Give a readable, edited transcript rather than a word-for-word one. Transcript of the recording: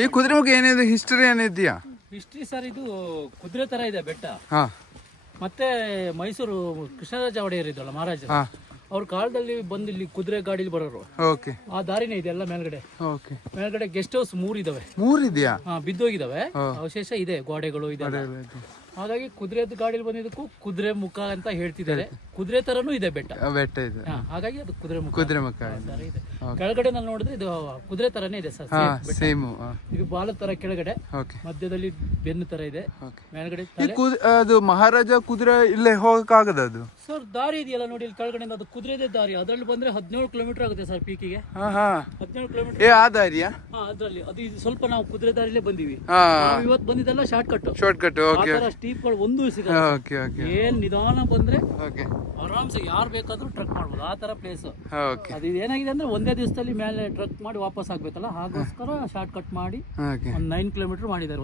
ಈ ಕುದುರೆಮುಖ ಏನಿದೆ history ಏನಿದೆಯಾ? History sir, ಇದು ಕುದುರೆ ತರ ಇದೆ ಬೆಟ್ಟ. ಹಾ ಮತ್ತೆ ಮೈಸೂರು ಕೃಷ್ಣರಾಜ ಒಡೆಯರ್ ಇದ್ರಲ್ಲ ಮಹಾರಾಜರು, ಹಾ ಅವ್ರ ಕಾಲದಲ್ಲಿ ಬಂದು ಇಲ್ಲಿ ಕುದುರೆ ಗಾಡಿಲಿ ಬರೋರು. ಓಕೆ ಆ ದಾರಿನೇ ಇದೆ ಎಲ್ಲ ಮೇಲ್ಗಡೆ. ಓಕೆ. ಮೇಲ್ಗಡೆ ಗೆಸ್ಟ್ ಹೌಸ್ 3 ಇದಾವೆ. 3 ಇದೆಯಾ? ಬಿದ್ದೋಗಿದಾವೆ, ಅವಶೇಷ ಇದೆ, ಗೋಡೆಗಳು ಇದೆ. ಹಾಗಾಗಿ ಕುದುರೆ ಗಾಡಿಲಿ ಬಂದಿದ್ದಕ್ಕೂ ಕುದುರೆ ಮುಖ ಅಂತ ಹೇಳ್ತಿದ್ದಾರೆ. ಕುದುರೆ ತರನು ಇದೆ ಬೆಟ್ಟ. ಬೆಟ್ಟ ಇದೆ, ಹಾಗಾಗಿ ಅದು ಕುದುರೆ ಮುಖ. ಕುದುರೆಮುಖ ಇದೆ. ಕೆಳಗಡೆ ನಾನು ನೋಡಿದ್ರೆ ಇದು ಕುದುರೆ ತರನೇ ಇದೆ ಸರ್. ಸೇಮ್. ಇದು ಬಾಲ ತರ ಕೆಳಗಡೆ, ಓಕೆ. ಮಧ್ಯದಲ್ಲಿ ಬೆನ್ನು ತರ ಇದೆ, ಮೇಲ್ಗಡೆ ಅದು ಮಹಾರಾಜ ಕುದುರೆ ಇಲ್ಲೇ ಹೋಗಕ್ಕಾಗದ ಅದು? ಸರ್ ದಾರಿ ಇದೆಯಲ್ಲ ನೋಡಿ, ಇಲ್ಲಿ ಕೆಳಗಡೆ ಅದು ಕುದುರೆದೇ ದಾರಿ. ಅದ್ರಲ್ಲಿ ಬಂದ್ರೆ 17 ಕಿಲೋಮೀಟರ್ ಆಗುತ್ತೆ ಸರ್ ಪೀಕಿಗೆ. 17 ಕಿಲೋಮೀಟರ್. ಆ ದಾರಿಯಾ? ಅದ್ರಲ್ಲಿ ಅದು ಇದು ಸ್ವಲ್ಪ ನಾವು ಕುದುರೆ ದಾರಿಲೇ ಬಂದಿವಿ. ಹಾ, ಇವತ್ತು ಬಂದಿದ್ದೆಲ್ಲ ಶಾರ್ಟ್ ಕಟ್. ಓಕೆ. ಸ್ಟೀಪ್ ಗಳು ಒಂದು ಸಿಗಲ್ಲ. Okay okay. ಏನ್ ನಿಧಾನ ಬಂದ್ರೆ ಓಕೆ, ಆರಾಮ್ಸೆ ಯಾರು ಬೇಕಾದ್ರೂ ಟ್ರಕ್ ಮಾಡ್ಬೋದು, ಆ ತರ ಪ್ಲೇಸ್. ಓಕೆ. ಅದು ಏನಾಗಿದೆ ಅಂದ್ರೆ ಒಂದೇ ದಿವಸದಲ್ಲಿ ಮೇಲೆ ಟ್ರಕ್ ಮಾಡಿ ವಾಪಸ್ ಆಗ್ಬೇಕಲ್ಲ, ಹಾಗೋಸ್ಕರ ಶಾರ್ಟ್ ಕಟ್ ಮಾಡಿ ಓಕೆ. ಒಂದು 9 ಕಿಲೋಮೀಟರ್ ಮಾಡಿದ್ದಾರೆ.